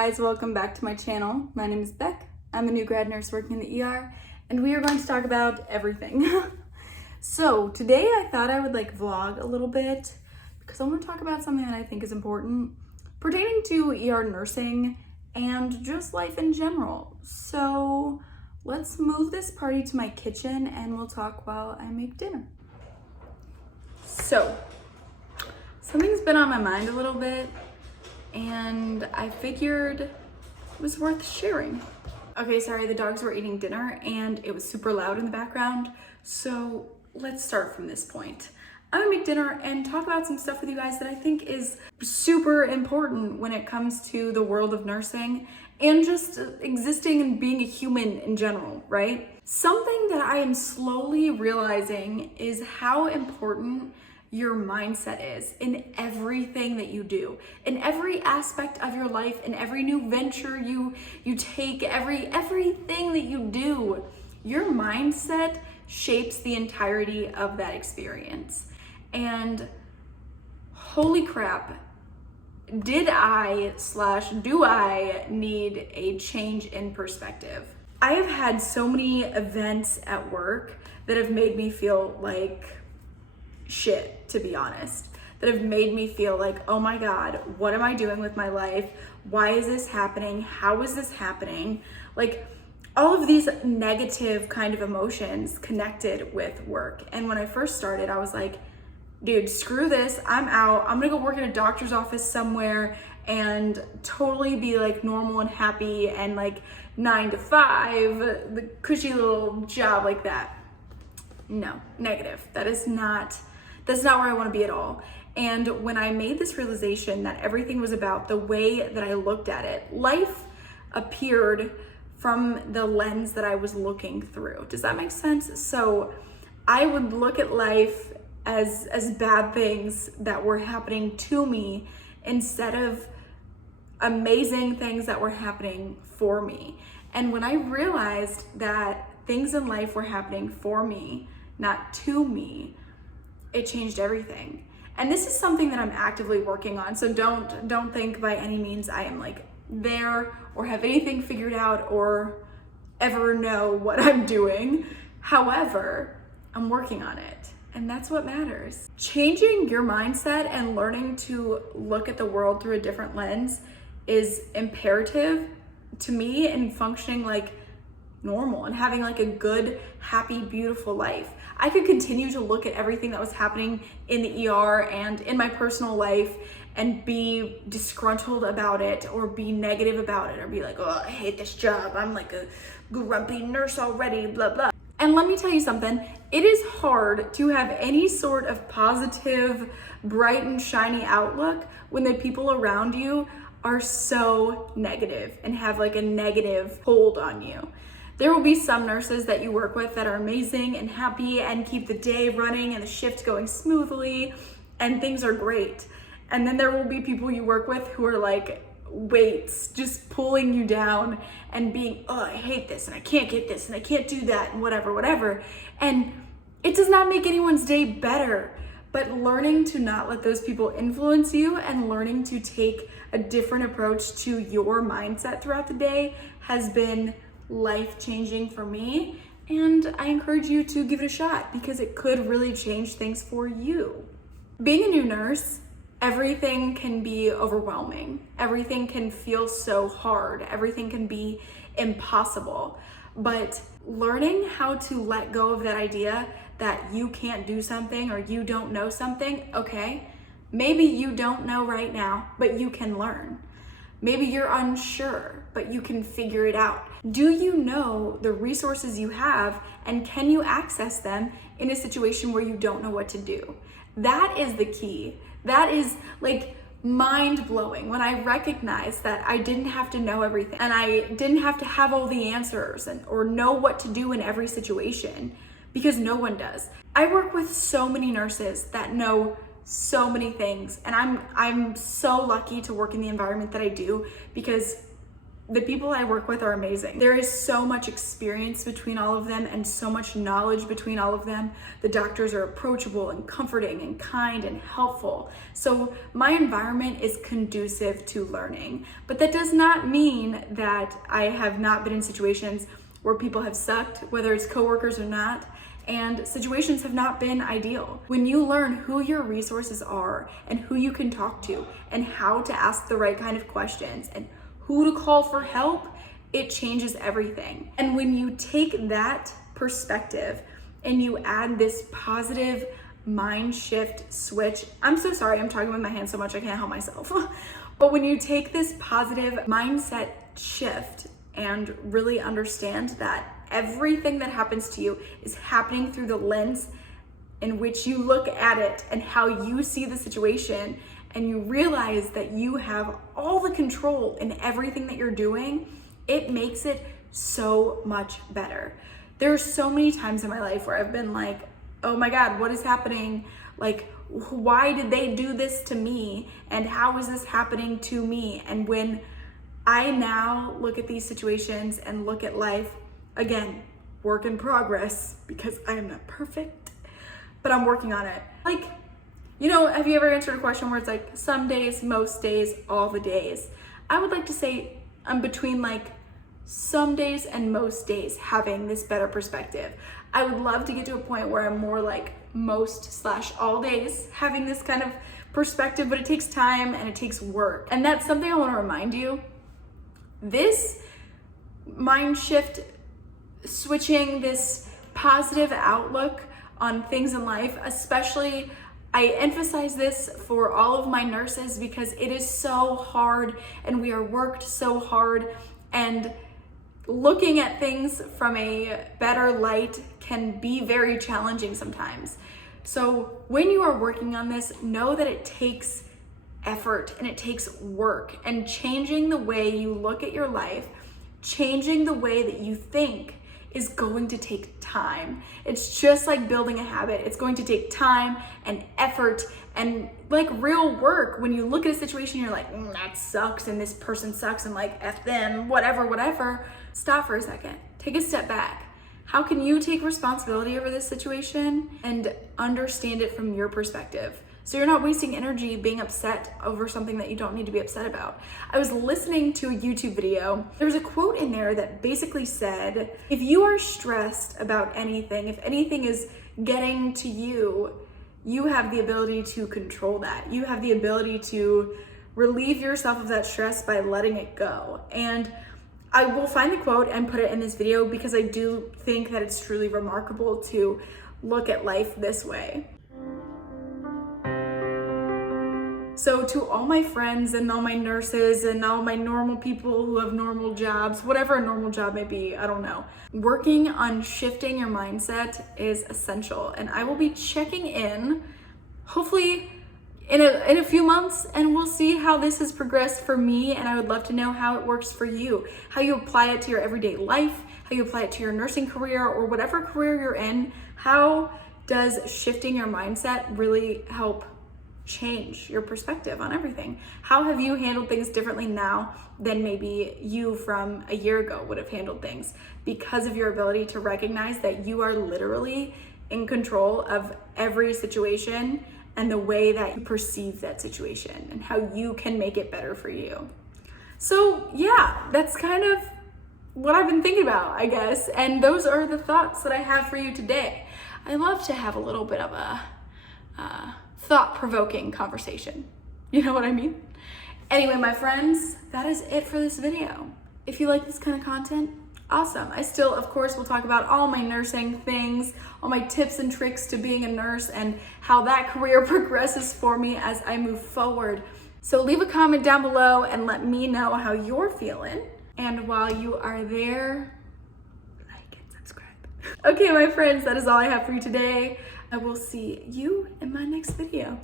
guys, welcome back to my channel. My name is Beck. I'm a new grad nurse working in the ER, and we are going to talk about everything. So today I thought I would vlog a little bit because I want to talk about something that I think is important pertaining to ER nursing and just life in general. So let's move this party to my kitchen and we'll talk while I make dinner. So something's been on my mind a little bit, and I figured it was worth sharing. Okay, sorry, the dogs were eating dinner and it was super loud in the background, so let's start from this point. I'm gonna make dinner and talk about some stuff with you guys that I think is super important when it comes to the world of nursing and just existing and being a human in general, right? Something that I am slowly realizing is how important your mindset is in everything that you do, in every aspect of your life, in every new venture you take, everything that you do. Your mindset shapes the entirety of that experience. And holy crap, do I need a change in perspective? I have had so many events at work that have made me feel like shit, to be honest, that have made me feel like, oh my God, what am I doing with my life? Why is this happening? How is this happening? Like all of these negative kind of emotions connected with work. And when I first started, I was like, dude, screw this, I'm out. I'm gonna go work in a doctor's office somewhere and totally be like normal and happy and like 9 to 5, the cushy little job like that. No, negative. That's not where I want to be at all. And when I made this realization that everything was about the way that I looked at it, life appeared from the lens that I was looking through. Does that make sense? So I would look at life as bad things that were happening to me instead of amazing things that were happening for me. And when I realized that things in life were happening for me, not to me, it changed everything. And this is something that I'm actively working on. So don't think by any means I am like there or have anything figured out or ever know what I'm doing. However, I'm working on it, and that's what matters. Changing your mindset and learning to look at the world through a different lens is imperative to me in functioning like normal and having like a good, happy, beautiful life. I could continue to look at everything that was happening in the ER and in my personal life and be disgruntled about it or be negative about it or be like, oh, I hate this job. I'm like a grumpy nurse already, blah, blah. And let me tell you something, it is hard to have any sort of positive, bright and shiny outlook when the people around you are so negative and have like a negative hold on you. There will be some nurses that you work with that are amazing and happy and keep the day running and the shift going smoothly and things are great. And then there will be people you work with who are like weights, just pulling you down and being, oh, I hate this and I can't get this and I can't do that and whatever. And it does not make anyone's day better, but learning to not let those people influence you and learning to take a different approach to your mindset throughout the day has been life-changing for me, and I encourage you to give it a shot because it could really change things for you. Being a new nurse, everything can be overwhelming. Everything can feel so hard. Everything can be impossible. But learning how to let go of that idea that you can't do something or you don't know something, okay, maybe you don't know right now, but you can learn. Maybe you're unsure, but you can figure it out. Do you know the resources you have and can you access them in a situation where you don't know what to do? That is the key. That is like mind-blowing when I recognized that I didn't have to know everything and I didn't have to have all the answers or know what to do in every situation, because no one does. I work with so many nurses that know so many things, and I'm so lucky to work in the environment that I do because The people I work with are amazing. There is so much experience between all of them and so much knowledge between all of them. The doctors are approachable and comforting and kind and helpful. So my environment is conducive to learning. But that does not mean that I have not been in situations where people have sucked, whether it's coworkers or not, and situations have not been ideal. When you learn who your resources are and who you can talk to and how to ask the right kind of questions and who to call for help, it changes everything. And when you take that perspective and you add this positive mind shift switch, I'm so sorry, I'm talking with my hands so much I can't help myself. But when you take this positive mindset shift and really understand that everything that happens to you is happening through the lens in which you look at it and how you see the situation, and you realize that you have all the control in everything that you're doing, it makes it so much better. There are so many times in my life where I've been like, oh my God, what is happening? Like, why did they do this to me? And how is this happening to me? And when I now look at these situations and look at life, again, work in progress, because I am not perfect, but I'm working on it. Like, you know, have you ever answered a question where it's like some days, most days, all the days? I would like to say I'm between like some days and most days having this better perspective. I would love to get to a point where I'm more like most/all days having this kind of perspective, but it takes time and it takes work. And that's something I want to remind you. This mind shift, switching this positive outlook on things in life, especially I emphasize this for all of my nurses because it is so hard and we are worked so hard, and looking at things from a better light can be very challenging sometimes. So when you are working on this, know that it takes effort and it takes work, and changing the way you look at your life, changing the way that you think is going to take time. It's just like building a habit. It's going to take time and effort and like real work. When you look at a situation, you're like, that sucks and this person sucks and like F them, whatever. Stop for a second. Take a step back. How can you take responsibility over this situation and understand it from your perspective? So you're not wasting energy being upset over something that you don't need to be upset about. I was listening to a YouTube video. There was a quote in there that basically said, if you are stressed about anything, if anything is getting to you, you have the ability to control that. You have the ability to relieve yourself of that stress by letting it go. And I will find the quote and put it in this video because I do think that it's truly remarkable to look at life this way. So to all my friends and all my nurses and all my normal people who have normal jobs, whatever a normal job may be, I don't know. Working on shifting your mindset is essential. And I will be checking in, hopefully in a few months, and we'll see how this has progressed for me. And I would love to know how it works for you, how you apply it to your everyday life, how you apply it to your nursing career or whatever career you're in. How does shifting your mindset really help change your perspective on everything? How have you handled things differently now than maybe you from a year ago would have handled things, because of your ability to recognize that you are literally in control of every situation and the way that you perceive that situation and how you can make it better for you. So yeah, that's kind of what I've been thinking about, I guess. And those are the thoughts that I have for you today. I love to have a little bit of a thought-provoking conversation. You know what I mean? Anyway, my friends, that is it for this video. If you like this kind of content, awesome. I still, of course, will talk about all my nursing things, all my tips and tricks to being a nurse, and how that career progresses for me as I move forward. So leave a comment down below and let me know how you're feeling. And while you are there, like and subscribe. Okay, my friends, that is all I have for you today. I will see you in my next video.